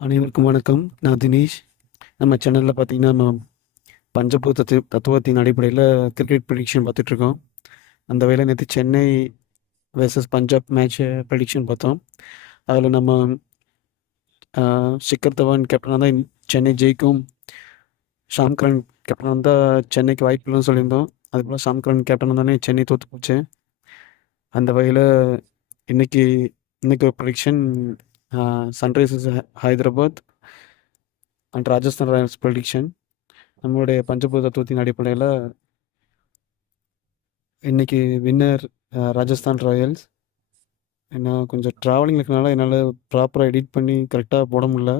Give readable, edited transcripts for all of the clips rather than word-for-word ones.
அனைவருக்கும் வணக்கம். நான் தினேஷ். நம்ம சேனலில் பார்த்தீங்கன்னா, நம்ம பஞ்சபூத தத்துவத்தின் அடிப்படையில் கிரிக்கெட் ப்ரெடிக்ஷன் பார்த்துட்ருக்கோம். அந்த வகையில் நேற்று Chennai versus Punjab match prediction பார்த்தோம். அதில் நம்ம ஷிக்கர் தவான் கேப்டனாக தான் சென்னை ஜெயிக்கும், ஷாம்கரன் கேப்டனாக இருந்தால் சென்னைக்கு வாய்ப்பு இல்லைன்னு சொல்லியிருந்தோம். அதுபோல் ஷாம்கரன் கேப்டனாக தானே சென்னை தோற்று போச்சு. அந்த வகையில் இன்னைக்கு இன்னைக்கு ஒரு prediction, Sunrisers Hyderabad and Rajasthan Royals prediction. நம்மளுடைய பஞ்சபூத தத்துவத்தின் அடிப்படையில் இன்னைக்கு வின்னர் ராஜஸ்தான் ராயல்ஸ். ஏன்னா கொஞ்சம் ட்ராவலிங் இருக்கனால என்னால் ப்ராப்பராக எடிட் பண்ணி கரெக்டாக போட முடியல.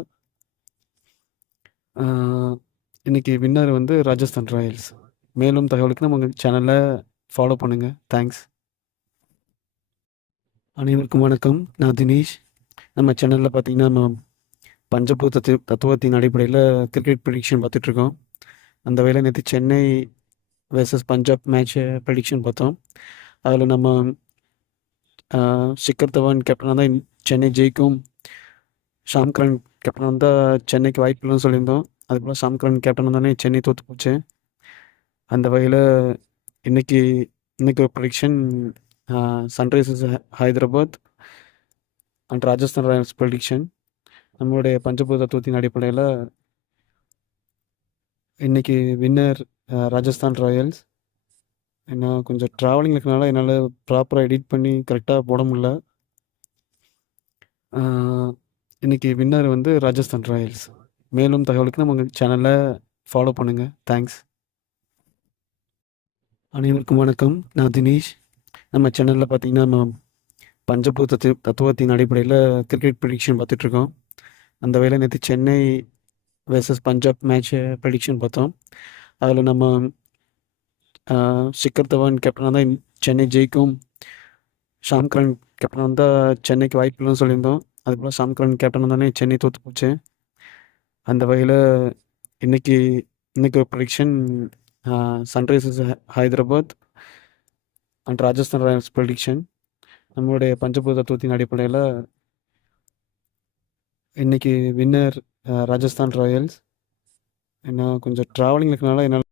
இன்னைக்கு வின்னர் வந்து ராஜஸ்தான் ராயல்ஸ். மேலும் தகவலுக்கு நம்ம சேனலை ஃபாலோ பண்ணுங்கள். தேங்க்ஸ். அனைவருக்கும் வணக்கம். நான் தினேஷ். நம்ம சேனலில் பார்த்தீங்கன்னா, நம்ம பஞ்சபூத தத்துவத்தின் அடிப்படையில் கிரிக்கெட் ப்ரெடிக்ஷன் பார்த்துட்ருக்கோம். அந்த வகையில் நேற்று Chennai versus Punjab match prediction பார்த்தோம். அதில் நம்ம ஷிக்கர் தவான் கேப்டனாக தான் சென்னை ஜெயிக்கும், ஷாம்கரன் கேப்டனாக இருந்தால் சென்னைக்கு வாய்ப்பு இல்லைன்னு சொல்லியிருந்தோம். அதுபோல் ஷாம்கரன் கேப்டனாக தானே சென்னை தோற்று போச்சு. அந்த வகையில் இன்னைக்கு ஒரு prediction, Sunrisers Hyderabad and Rajasthan Royals prediction. நம்மளுடைய பஞ்சபூத தத்துவத்தின் அடிப்படையில் இன்னைக்கு வின்னர் ராஜஸ்தான் ராயல்ஸ். ஏன்னா கொஞ்சம் ட்ராவலிங் இருக்கனால என்னால் ப்ராப்பராக எடிட் பண்ணி கரெக்டாக போட முடியல. இன்னைக்கு வின்னர் வந்து ராஜஸ்தான் ராயல்ஸ். மேலும் தகவலுக்கு நம்ம சேனலை ஃபாலோ பண்ணுங்கள். தேங்க்ஸ். அனைவருக்கும் வணக்கம். நான் தினேஷ். நம்ம சேனலில் பார்த்தீங்கன்னா, நம்ம பஞ்சபூத தத்துவத்தின் அடிப்படையில் கிரிக்கெட் ப்ரெடிக்ஷன் பார்த்துட்ருக்கோம். அந்த வகையில் நேற்று Chennai versus Punjab match prediction பார்த்தோம். அதில் நம்ம ஷிக்கர் தவான் கேப்டனாக தான் சென்னை ஜெயிக்கும், ஷாம்கரன் கேப்டனாக இருந்தால் சென்னைக்கு வாய்ப்பு இல்லைன்னு சொல்லியிருந்தோம். அதுபோல் ஷாம்கரன் கேப்டனாக தானே சென்னை தோற்று போச்சு. அந்த வகையில் இன்னைக்கு ஒரு prediction, Sunrisers Hyderabad and Rajasthan Royals prediction. நம்மளுடைய பஞ்சபூத தத்துவத்தின் அடிப்படையில் இன்னைக்கு வின்னர் ராஜஸ்தான் ராயல்ஸ். ஏன்னா கொஞ்சம் ட்ராவலிங் இருக்கனால என்னால்